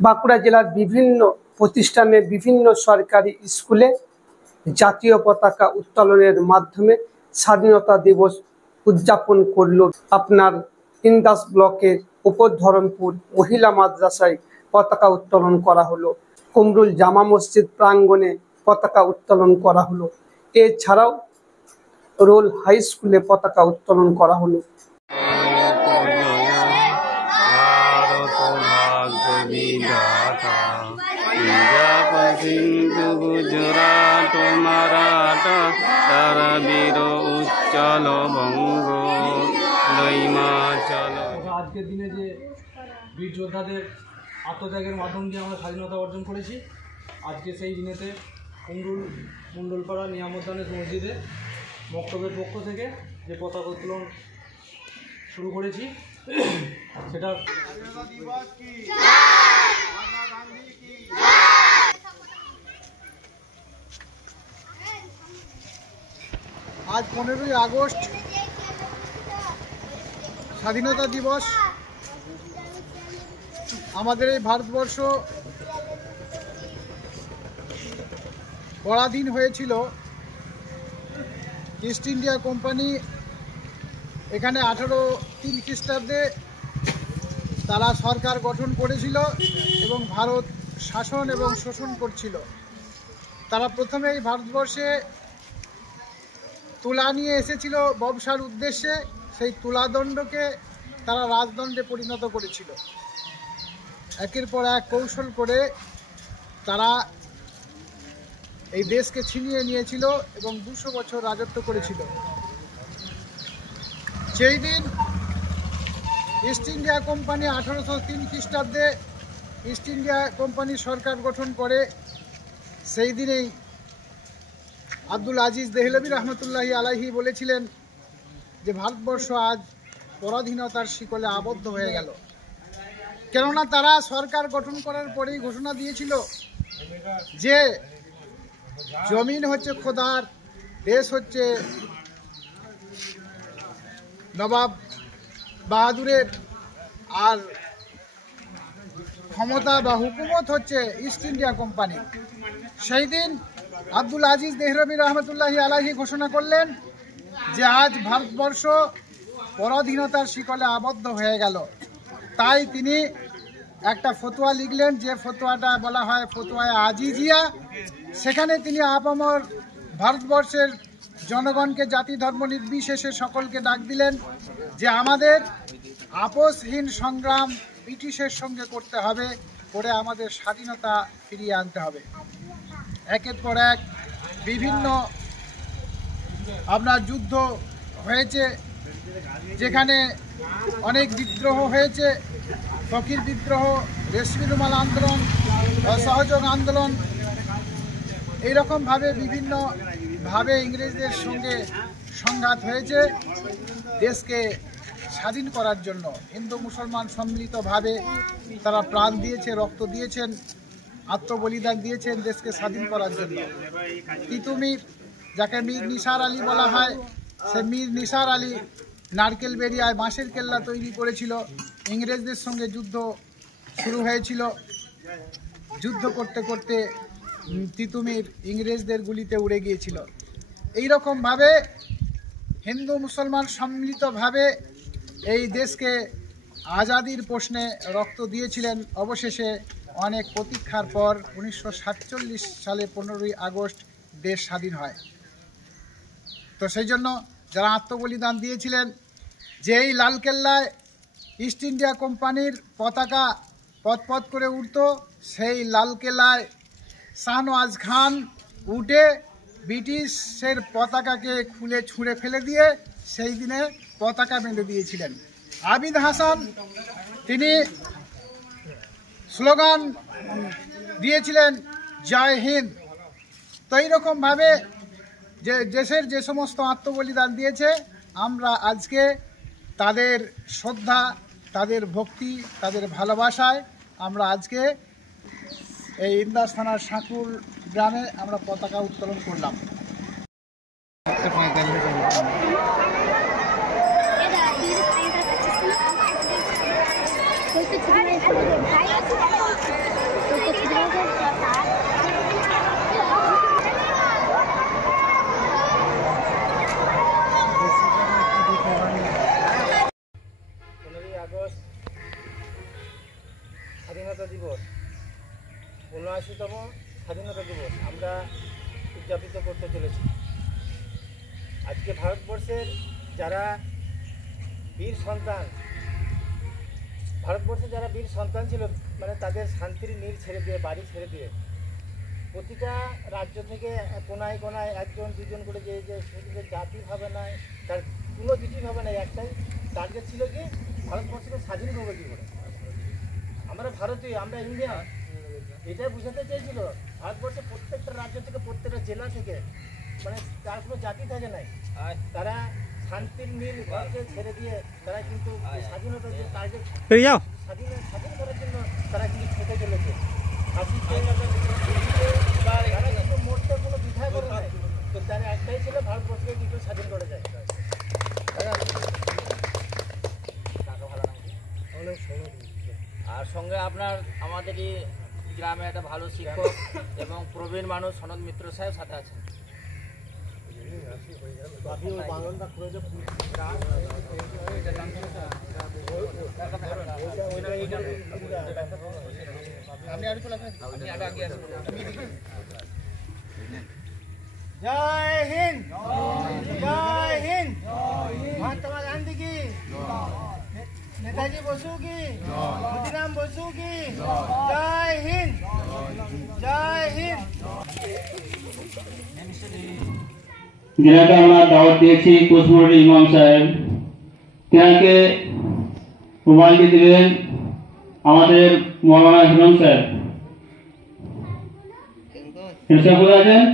বাঁকুড়া জেলার বিভিন্ন প্রতিষ্ঠানে বিভিন্ন সরকারি স্কুলে জাতীয় পতাকা উত্তোলনের মাধ্যমে স্বাধীনতা দিবস উদযাপন করল। আপনার ইন্দাস ব্লকের উপধরমপুর মহিলা মাদ্রাসায় পতাকা উত্তোলন করা হলো। কুমরুল জামা মসজিদ প্রাঙ্গণে পতাকা উত্তোলন করা হলো। এছাড়াও রোল হাই স্কুলে পতাকা উত্তোলন করা হলো। আজকের দিনে যে বীর যোদ্ধাদের আত্মত্যাগের মাধ্যম দিয়ে আমরা স্বাধীনতা অর্জন করেছি, আজকে সেই দিনেতে কুমরুল মণ্ডলপাড়া নিয়ামতদানের মসজিদে মক্তবের পক্ষ থেকে যে পতাকা উত্তোলন শুরু করেছি সেটা আজ 15ই আগস্ট স্বাধীনতা দিবস। আমাদের এই ভারতবর্ষ পরাধীন হয়েছিল ইস্ট ইন্ডিয়া কোম্পানি। এখানে 1803 খ্রিস্টাব্দে তারা সরকার গঠন করেছিল এবং ভারত শাসন এবং শোষণ করছিল। তারা প্রথমে এই ভারতবর্ষে তুলা নিয়ে এসেছিল ব্যবসার উদ্দেশ্যে। সেই তুলাদণ্ডকে তারা রাজদণ্ডে পরিণত করেছিল। একের পর এক কৌশল করে তারা এই দেশকে ছিনিয়ে নিয়েছিল এবং 200 বছর রাজত্ব করেছিল। সেই দিন ইস্ট ইন্ডিয়া কোম্পানি 1803 খ্রিস্টাব্দে ইস্ট ইন্ডিয়া কোম্পানি সরকার গঠন করে। সেই দিনেই আব্দুল আজিজ দেহলভী রহমতুল্লাহি আলাইহি বলেছিলেন যে ভারতবর্ষ আজ পরাধীনতার শিকলে আবদ্ধ হয়ে গেল। কেননা তারা সরকার গঠন করার পরেই ঘোষণা দিয়েছিল যে জমিন হচ্ছে খোদার, দেশ হচ্ছে নবাব বাহাদুরের, আর ক্ষমতা বা হুকুমত হচ্ছে ইস্ট ইন্ডিয়া কোম্পানি। সেই দিন আব্দুল আজিজ দেহলভী রহমতুল্লাহি আলাইহি ঘোষণা করলেন যে আজ ভারতবর্ষ পরাধীনতার শিকলে আবদ্ধ হয়ে গেল। তাই তিনি একটা ফতোয়া লিখলেন, যে ফতোয়াটা বলা হয় ফতোয়ায়ে আজিজিয়া। সেখানে তিনি আপামর ভারতবর্ষের জনগণকে জাতি ধর্ম নির্বিশেষে সকলকে ডাক দিলেন যে আমাদের আপোষহীন সংগ্রাম ব্রিটিশের সঙ্গে করতে হবে, করে আমাদের স্বাধীনতা ফিরিয়ে আনতে হবে। একের পর এক বিভিন্ন আপনার যুদ্ধ হয়েছে, যেখানে অনেক বিদ্রোহ হয়েছে। ফকির বিদ্রোহ, রেশমি রুমাল আন্দোলন, অসহযোগ আন্দোলন, এইরকমভাবে বিভিন্নভাবে ইংরেজদের সঙ্গে সংঘাত হয়েছে দেশকে স্বাধীন করার জন্য। হিন্দু মুসলমান সম্মিলিতভাবে তারা প্রাণ দিয়েছে, রক্ত দিয়েছেন, আত্মবলিদান দিয়েছেন দেশকে স্বাধীন করার জন্য। তিতুমির, যাকে মীর নিসার আলী বলা হয়, সে মীর নিসার আলী নারকেল বেরিয়ায় বাঁশের কেল্লা তৈরি করেছিল। ইংরেজদের সঙ্গে যুদ্ধ শুরু হয়েছিল। যুদ্ধ করতে করতে তিতুমির ইংরেজদের গুলিতে উড়ে গিয়েছিল। এই রকমভাবে হিন্দু মুসলমান সম্মিলিতভাবে এই দেশকে আজাদির প্রশ্নে রক্ত দিয়েছিলেন। অবশেষে অনেক প্রতীক্ষার পর 1947 সালে 15ই আগস্ট দেশ স্বাধীন হয়। তো সেই জন্য যারা আত্মবলিদান দিয়েছিলেন, যে এই লালকেল্লায় ইস্ট ইন্ডিয়া কোম্পানির পতাকা পথ করে উঠত, সেই লালকেল্লায় শাহনওয়াজ খান উঠে ব্রিটিশের পতাকাকে খুলে ছুঁড়ে ফেলে দিয়ে সেই দিনে পতাকা বেঁধে দিয়েছিলেন। আবিদ হাসান তিনি স্লোগান দিয়েছিলেন জয় হিন্দ। তো এইরকমভাবে যে দেশের যে সমস্ত আত্মবলিদান দিয়েছে, আমরা আজকে তাদের শ্রদ্ধা, তাদের ভক্তি, তাদের ভালোবাসায় আমরা আজকে এই ইন্দাস থানার সাঁকুল গ্রামে আমরা পতাকা উত্তোলন করলাম। कोई तो স্বাধীনতা দিবস ৭৯তম স্বাধীনতা দিবস আমরা উদযাপিত করতে চলেছি। আজকে ভারতবর্ষের যারা বীর সন্তান ছিল, মানে তাদের শান্তির নীড় ছেড়ে দিয়ে, বাড়ি ছেড়ে দিয়ে প্রতিটা রাজ্য থেকে কোনায় কোনায় একজন দুজন করে যে জাতিভাবে নয়, তার কোনো কিছুভাবে নয়, একটাই টার্গেট ছিল কি ভারতবর্ষকে স্বাধীন করবে কী করে। আমরা ভারতীয়, আমরা ইন্ডিয়ান, এটাই বুঝাতে চেয়েছিল। ভারতবর্ষের প্রত্যেকটা রাজ্য থেকে, প্রত্যেকটা জেলা থেকে, মানে তার কোনো জাতি থাকে নাই, তারা শান্তির নীল ঘরকে ছেড়ে দিয়ে তারা কিন্তু স্বাধীনতার যে টার্গেট স্বাধীন করার জন্য তারা কিন্তু খেতে চলেছে। তারা কিন্তু মোটে কোনো দ্বিধা করে নাই, তো তারা একটাই ছিল ভারতবর্ষকে কিন্তু স্বাধীন করা যায়। আর সঙ্গে আপনার আমাদেরই গ্রামে একটা ভালো শিক্ষক এবং প্রবীণ মানুষ সনদ মিত্র সাহেব সাথে আছেন। জয় হিন্দ, জয় হিন্দ, মহাত্মা গান্ধী কি, নেতাজি বসু কি, ক্ষুদিরাম বসু কি, জয় হিন্দ, জয় হিন্দ। যেনাকে আমরা দাওয়াত দিয়েছি কোচমোড়ি ইমাম সাহেব, তেনাকে রুমালটি দিলেন আমাদের মৌলানা হিরণ সাহেব। হিরণ কোথায় আছেন?